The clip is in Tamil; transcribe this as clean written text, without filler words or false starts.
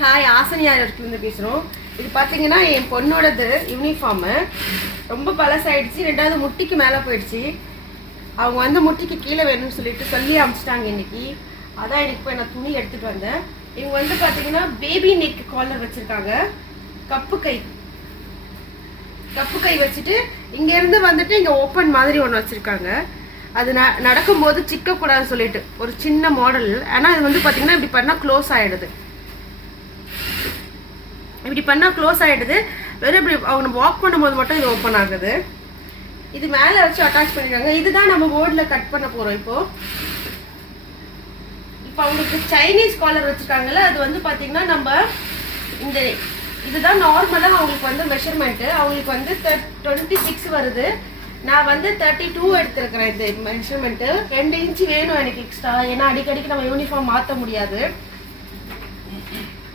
ஹாய் ஆசனியாரிலிருந்து பேசுகிறோம். இது பார்த்தீங்கன்னா என் பொண்ணோடது யூனிஃபார்மு ரொம்ப பழசாயிடுச்சு. ரெண்டாவது முட்டிக்கு மேலே போயிடுச்சு. அவங்க வந்து முட்டிக்கு கீழே வேணும்னு சொல்லிட்டு சொல்லி அனுப்பிச்சிட்டாங்க இன்னைக்கு. அதான் எனக்கு இப்போ நான் துணி எடுத்துகிட்டு வந்தேன். இவங்க வந்து பார்த்தீங்கன்னா பேபி நெக் காலர் வச்சுருக்காங்க. கப்பு கை வச்சுட்டு இங்கேருந்து வந்துட்டு இங்கே ஓப்பன் மாதிரி ஒன்று வச்சுருக்காங்க. அது நடக்கும்போது சிக்கக்கூடாதுன்னு சொல்லிட்டு ஒரு சின்ன மாடல். ஆனால் இது வந்து பார்த்தீங்கன்னா இப்படி பண்ணால் க்ளோஸ் ஆகிடுது. இப்படி பண்ணால் க்ளோஸ் ஆகிடுது. வெறும் இப்படி அவங்க வாக் பண்ணும்போது மட்டும் இது ஓப்பன் ஆகுது. இது மேலே வச்சு அட்டாச் பண்ணிடுறாங்க. இதுதான் நம்ம போர்டில் கட் பண்ண போகிறோம். இப்போ அவங்களுக்கு சைனீஸ் காலர் வச்சுருக்காங்கல்ல, அது வந்து பார்த்தீங்கன்னா நம்ம இந்த இதுதான் நார்மலாக அவங்களுக்கு வந்து மெஷர்மெண்ட்டு. அவங்களுக்கு வந்து 26 வருது. நான் வந்து 32 எடுத்துருக்கிறேன். இந்த மெஷர்மெண்ட்டு 2 இன்ச்சு வேணும் எனக்கு எக்ஸ்ட்ரா. ஏன்னா அடிக்கடிக்கு நம்ம யூனிஃபார்ம் மாற்ற முடியாது.